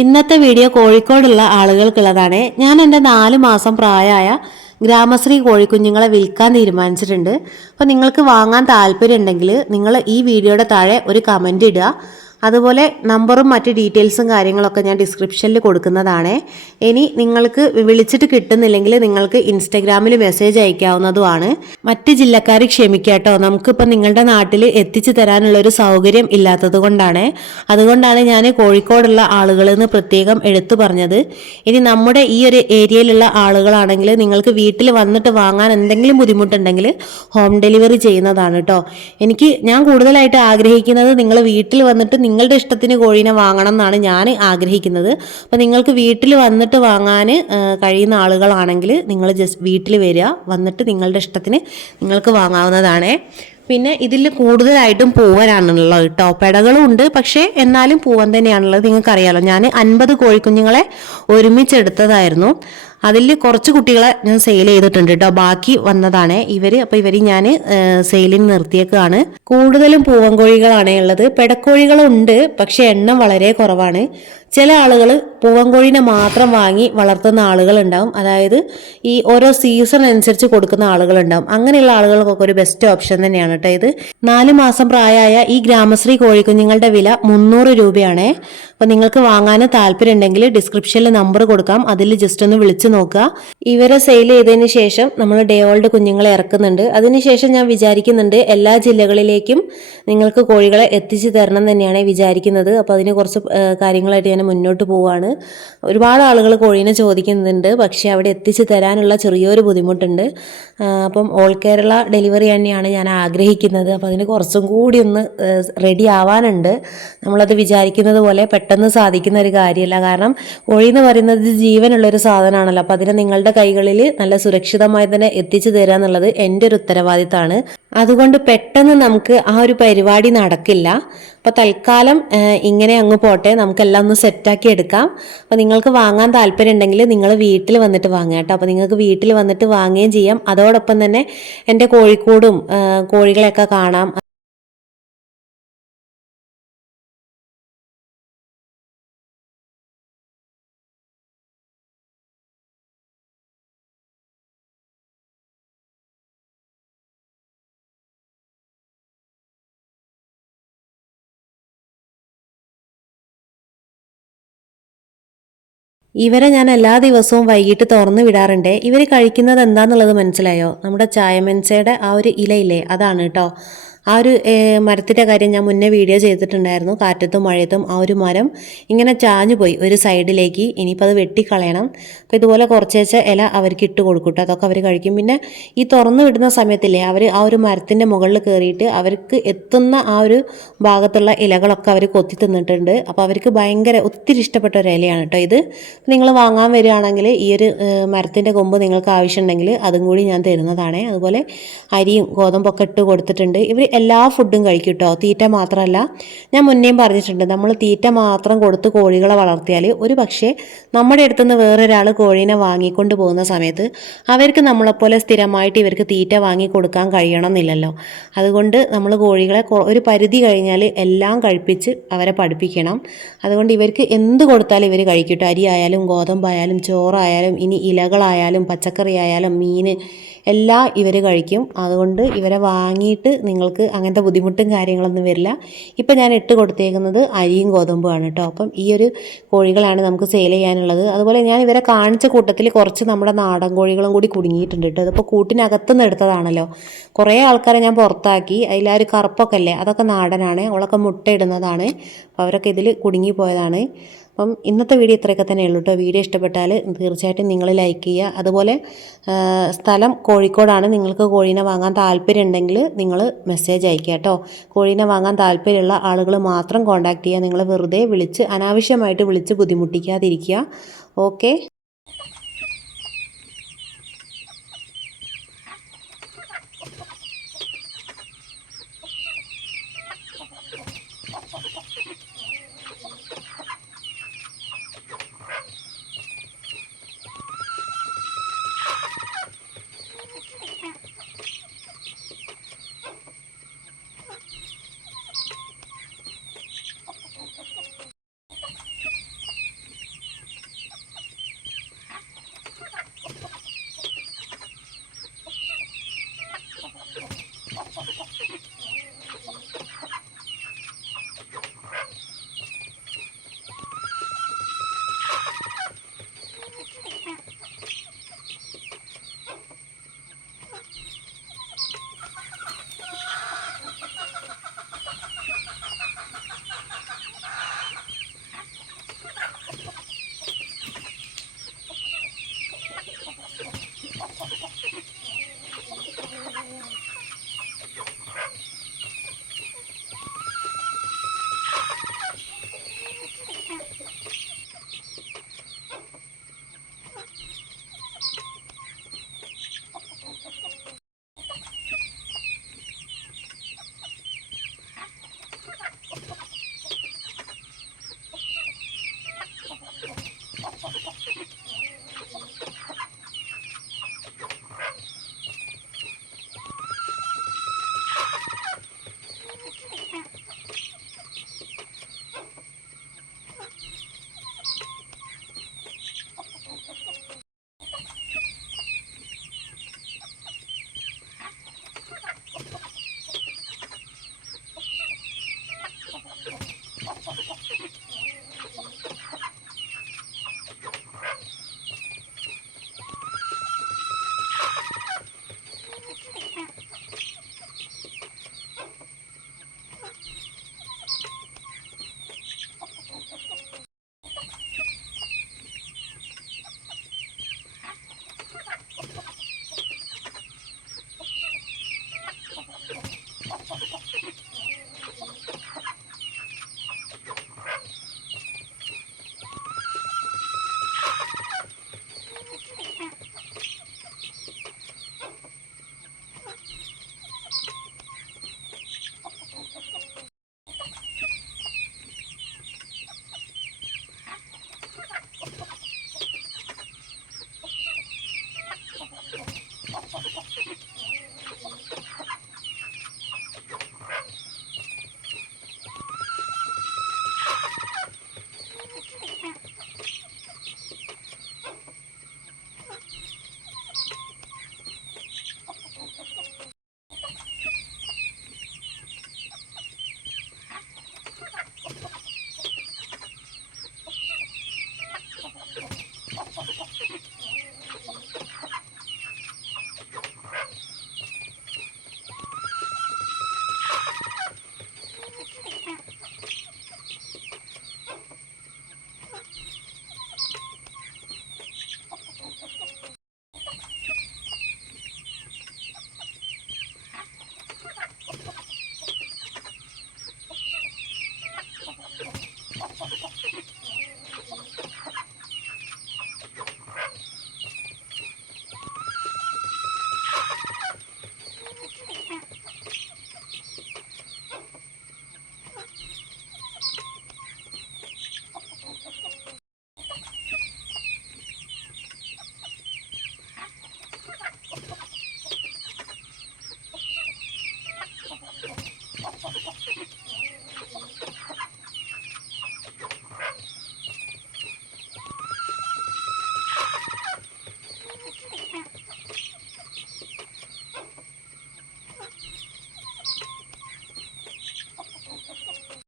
ഇന്നത്തെ വീഡിയോ കോഴിക്കോടുള്ള ആളുകൾക്കുള്ളതാണ്. ഞാൻ എൻ്റെ 4 മാസം പ്രായമായ ഗ്രാമശ്രീ കോഴിക്കുഞ്ഞുങ്ങളെ വിൽക്കാൻ തീരുമാനിച്ചിട്ടുണ്ട്. അപ്പോൾ നിങ്ങൾക്ക് വാങ്ങാൻ താല്പര്യം ഉണ്ടെങ്കിൽ നിങ്ങൾ ഈ വീഡിയോയുടെ താഴെ ഒരു കമൻറ്റ് ഇടുക. അതുപോലെ നമ്പറും മറ്റ് ഡീറ്റെയിൽസും കാര്യങ്ങളൊക്കെ ഞാൻ ഡിസ്ക്രിപ്ഷനിൽ കൊടുക്കുന്നതാണ്. ഇനി നിങ്ങൾക്ക് വിളിച്ചിട്ട് കിട്ടുന്നില്ലെങ്കിൽ നിങ്ങൾക്ക് ഇൻസ്റ്റഗ്രാമിൽ മെസ്സേജ് അയക്കാവുന്നതുമാണ്. മറ്റ് ജില്ലക്കാർ ക്ഷമിക്കാട്ടോ, നമുക്കിപ്പോൾ നിങ്ങളുടെ നാട്ടിൽ എത്തിച്ചു തരാനുള്ള ഒരു സൗകര്യം ഇല്ലാത്തത് കൊണ്ടാണ്. അതുകൊണ്ടാണ് ഞാൻ കോഴിക്കോടുള്ള ആളുകളെന്ന് പ്രത്യേകം എടുത്തു പറഞ്ഞത്. ഇനി നമ്മുടെ ഈ ഒരു ഏരിയയിലുള്ള ആളുകളാണെങ്കിൽ നിങ്ങൾക്ക് വീട്ടിൽ വന്നിട്ട് വാങ്ങാൻ എന്തെങ്കിലും ബുദ്ധിമുട്ടുണ്ടെങ്കിൽ ഹോം ഡെലിവറി ചെയ്യുന്നതാണ് കേട്ടോ. ഞാൻ കൂടുതലായിട്ട് ആഗ്രഹിക്കുന്നത് നിങ്ങൾ വീട്ടിൽ വന്നിട്ട് നിങ്ങളുടെ ഇഷ്ടത്തിന് കോഴീനെ വാങ്ങണം എന്നാണ് ഞാൻ ആഗ്രഹിക്കുന്നത്. അപ്പോൾ നിങ്ങൾക്ക് വീട്ടിൽ വന്നിട്ട് വാങ്ങാൻ കഴിയുന്ന ആളുകളാണെങ്കിൽ നിങ്ങൾ ജസ്റ്റ് വീട്ടിൽ വരിക, വന്നിട്ട് നിങ്ങളുടെ ഇഷ്ടത്തിന് നിങ്ങൾക്ക് വാങ്ങാവുന്നതാണ്. പിന്നെ ഇതിൽ കൂടുതലായിട്ടും പൂവനാണുള്ളത് കേട്ടോ. പെടകളും ഉണ്ട്, പക്ഷേ എന്നാലും പൂവൻ തന്നെയാണുള്ളത്. നിങ്ങൾക്കറിയാലോ, ഞാൻ 50 കോഴിക്കുഞ്ഞുങ്ങളെ ഒരുമിച്ചെടുത്തതായിരുന്നു. അതിൽ കുറച്ച് കുട്ടികളെ ഞാൻ സെയിൽ ചെയ്തിട്ടുണ്ട് കേട്ടോ, ബാക്കി വന്നതാണ് അപ്പോൾ ഇവർ ഞാൻ സെയിലിന് നിർത്തിയേക്കാണ്. കൂടുതലും പൂവൻ കോഴികളാണ് ഉള്ളത്. പെടക്കോഴികളുണ്ട്, പക്ഷെ എണ്ണം വളരെ കുറവാണ്. ചില ആളുകൾ പൂവൻകോഴിനെ മാത്രം വാങ്ങി വളർത്തുന്ന ആളുകളുണ്ടാവും. അതായത് ഈ ഓരോ സീസൺ അനുസരിച്ച് കൊടുക്കുന്ന ആളുകളുണ്ടാവും. അങ്ങനെയുള്ള ആളുകൾക്കൊക്കെ ഒരു ബെസ്റ്റ് ഓപ്ഷൻ തന്നെയാണ് കേട്ടോ ഇത്. 4 മാസം പ്രായമായ ഈ ഗ്രാമശ്രീ കോഴിക്കുഞ്ഞുങ്ങളുടെ വില 300 രൂപയാണ്. അപ്പോൾ നിങ്ങൾക്ക് വാങ്ങാൻ താല്പര്യം ഉണ്ടെങ്കിൽ ഡിസ്ക്രിപ്ഷനിൽ നമ്പർ കൊടുക്കാം, അതിൽ ജസ്റ്റ് ഒന്ന് വിളിച്ചു നോക്കുക. ഇവരെ സെയിൽ ചെയ്തതിന് ശേഷം നമ്മൾ ഡേ ഓൾഡ് കുഞ്ഞുങ്ങളെ ഇറക്കുന്നുണ്ട്. അതിനുശേഷം ഞാൻ വിചാരിക്കുന്നുണ്ട് എല്ലാ ജില്ലകളിലേക്കും നിങ്ങൾക്ക് കോഴികളെ എത്തിച്ചു തരണം തന്നെയാണ് വിചാരിക്കുന്നത്. അപ്പോൾ അതിന് കുറച്ച് കാര്യങ്ങളായിട്ട് ഞാൻ മുന്നോട്ട് പോവുകയാണ്. ഒരുപാട് ആളുകൾ കോഴീനെ ചോദിക്കുന്നുണ്ട്, പക്ഷേ അവിടെ എത്തിച്ചു തരാനുള്ള ചെറിയൊരു ബുദ്ധിമുട്ടുണ്ട്. അപ്പം ഓൾ കേരള ഡെലിവറി തന്നെയാണ് ഞാൻ ആഗ്രഹിക്കുന്നത്. അപ്പോൾ അതിന് കുറച്ചും കൂടി ഒന്ന് റെഡി ആവാനുണ്ട്. നമ്മളത് വിചാരിക്കുന്നത് പോലെ പെട്ടെന്ന് സാധിക്കുന്ന ഒരു കാര്യമല്ല. കാരണം കോഴി എന്ന് പറയുന്നത് ജീവനുള്ളൊരു സാധനമാണല്ലോ. അപ്പോൾ അതിനെ നിങ്ങളുടെ കൈകളിൽ നല്ല സുരക്ഷിതമായി തന്നെ എത്തിച്ചു തരിക എന്നുള്ളത് എൻ്റെ ഒരു ഉത്തരവാദിത്തമാണ്. അതുകൊണ്ട് പെട്ടെന്ന് നമുക്ക് ആ ഒരു പരിപാടി നടക്കില്ല. അപ്പോൾ തൽക്കാലം ഇങ്ങനെ അങ്ങ് പോട്ടെ, നമുക്കെല്ലാം ഒന്ന് സെറ്റാക്കി എടുക്കാം. അപ്പോൾ നിങ്ങൾക്ക് വാങ്ങാൻ താല്പര്യം ഉണ്ടെങ്കിൽ നിങ്ങൾ വീട്ടിൽ വന്നിട്ട് വാങ്ങുക കേട്ടോ. അപ്പോൾ നിങ്ങൾക്ക് വീട്ടിൽ വന്നിട്ട് വാങ്ങുകയും ചെയ്യാം. അതോടൊപ്പം തന്നെ എൻ്റെ കോഴിക്കോടും കോഴികളെയൊക്കെ കാണാം. ഇവരെ ഞാൻ എല്ലാ ദിവസവും വൈകിട്ട് തുറന്നു വിടാറുണ്ട്. ഇവർ കഴിക്കുന്നത് എന്താണെന്നുള്ളത് മനസ്സിലായോ? നമ്മുടെ ചായമെൻസയുടെ ആ ഒരു ഇലയില്ലേ, അതാണ് കേട്ടോ. ആ ഒരു മരത്തിൻ്റെ കാര്യം ഞാൻ മുന്നേ വീഡിയോ ചെയ്തിട്ടുണ്ടായിരുന്നു. കാറ്റത്തും മഴയത്തും ആ ഒരു മരം ഇങ്ങനെ ചാഞ്ഞു പോയി ഒരു സൈഡിലേക്ക്. ഇനിയിപ്പോൾ അത് വെട്ടിക്കളയണം. അപ്പോൾ ഇതുപോലെ കുറച്ചേച്ച ഇല അവർക്ക് ഇട്ട് കൊടുക്കും. അതൊക്കെ അവർ കഴിക്കും. പിന്നെ ഈ തുറന്നു വിടുന്ന സമയത്തില്ലേ, അവർ ആ ഒരു മരത്തിൻ്റെ മുകളിൽ കയറിയിട്ട് അവർക്ക് എത്തുന്ന ആ ഒരു ഭാഗത്തുള്ള ഇലകളൊക്കെ അവർ കൊത്തി തിന്നിട്ടുണ്ട്. അപ്പോൾ അവർക്ക് ഒത്തിരി ഇഷ്ടപ്പെട്ട ഒരു ഇലയാണ് കേട്ടോ ഇത്. നിങ്ങൾ വാങ്ങാൻ വരികയാണെങ്കിൽ ഈ ഒരു മരത്തിൻ്റെ കൊമ്പ് നിങ്ങൾക്ക് ആവശ്യമുണ്ടെങ്കിൽ അതും കൂടി ഞാൻ തരുന്നതാണ്. അതുപോലെ അരിയും ഗോതമ്പൊക്കെ ഇട്ട് കൊടുത്തിട്ടുണ്ട്. ഇവർ എല്ലാ ഫുഡും കഴിക്കും കേട്ടോ, തീറ്റ മാത്രമല്ല. ഞാൻ മുന്നേയും പറഞ്ഞിട്ടുണ്ട്, നമ്മൾ തീറ്റ മാത്രം കൊടുത്ത് കോഴികളെ വളർത്തിയാൽ ഒരു പക്ഷേ നമ്മുടെ അടുത്തുനിന്ന് വേറൊരാൾ കോഴീനെ വാങ്ങിക്കൊണ്ട് പോകുന്ന സമയത്ത് അവർക്ക് നമ്മളെപ്പോലെ സ്ഥിരമായിട്ട് ഇവർക്ക് തീറ്റ വാങ്ങി കൊടുക്കാൻ കഴിയണം എന്നില്ലല്ലോ. അതുകൊണ്ട് നമ്മൾ കോഴികളെ ഒരു പരിധി കഴിഞ്ഞാൽ എല്ലാം കഴിപ്പിച്ച് അവരെ പഠിപ്പിക്കണം. അതുകൊണ്ട് ഇവർക്ക് എന്ത് കൊടുത്താലും ഇവർ കഴിക്കും കേട്ടോ. അരി ആയാലും ഗോതമ്പായാലും ചോറായാലും ഇനി ഇലകളായാലും പച്ചക്കറി ആയാലും മീൻ എല്ലാം ഇവർ കഴിക്കും. അതുകൊണ്ട് ഇവരെ വാങ്ങിയിട്ട് നിങ്ങൾക്ക് അങ്ങനത്തെ ബുദ്ധിമുട്ടും കാര്യങ്ങളൊന്നും വരില്ല. ഇപ്പം ഞാൻ ഇട്ട് കൊടുത്തേക്കുന്നത് അരിയും ഗോതമ്പുമാണ് കേട്ടോ. അപ്പം ഈ ഒരു കോഴികളാണ് നമുക്ക് സെയിൽ ചെയ്യാനുള്ളത്. അതുപോലെ ഞാൻ ഇവരെ കാണിച്ച കൂട്ടത്തിൽ കുറച്ച് നമ്മുടെ നാടൻ കോഴികളും കൂടി കുടുങ്ങിയിട്ടുണ്ട് കേട്ടോ. ഇതിപ്പോൾ കൂട്ടിനകത്തുനിന്ന് എടുത്തതാണല്ലോ. കുറേ ആൾക്കാരെ ഞാൻ പുറത്താക്കി. അതിൽ ആ ഒരു കറുപ്പൊക്കെ അല്ലേ, അതൊക്കെ നാടനാണ്. അവളൊക്കെ മുട്ടയിടുന്നതാണ്. അപ്പോൾ അവരൊക്കെ ഇതിൽ കുടുങ്ങിപ്പോയതാണ്. അപ്പം ഇന്നത്തെ വീഡിയോ ഇത്രയൊക്കെ തന്നെ ഉള്ളൂ കേട്ടോ. വീഡിയോ ഇഷ്ടപ്പെട്ടാൽ തീർച്ചയായിട്ടും നിങ്ങൾ ലൈക്ക് ചെയ്യുക. അതുപോലെ സ്ഥലം കോഴിക്കോടാണ്. നിങ്ങൾക്ക് കോഴീനെ വാങ്ങാൻ താല്പര്യം ഉണ്ടെങ്കിൽ നിങ്ങൾ മെസ്സേജ് അയയ്ക്കുക കേട്ടോ. കോഴീനെ വാങ്ങാൻ താല്പര്യമുള്ള ആളുകൾ മാത്രം കോൺടാക്ട് ചെയ്യുക. നിങ്ങൾ വെറുതെ അനാവശ്യമായിട്ട് വിളിച്ച് ബുദ്ധിമുട്ടിക്കാതിരിക്കുക. ഓക്കെ.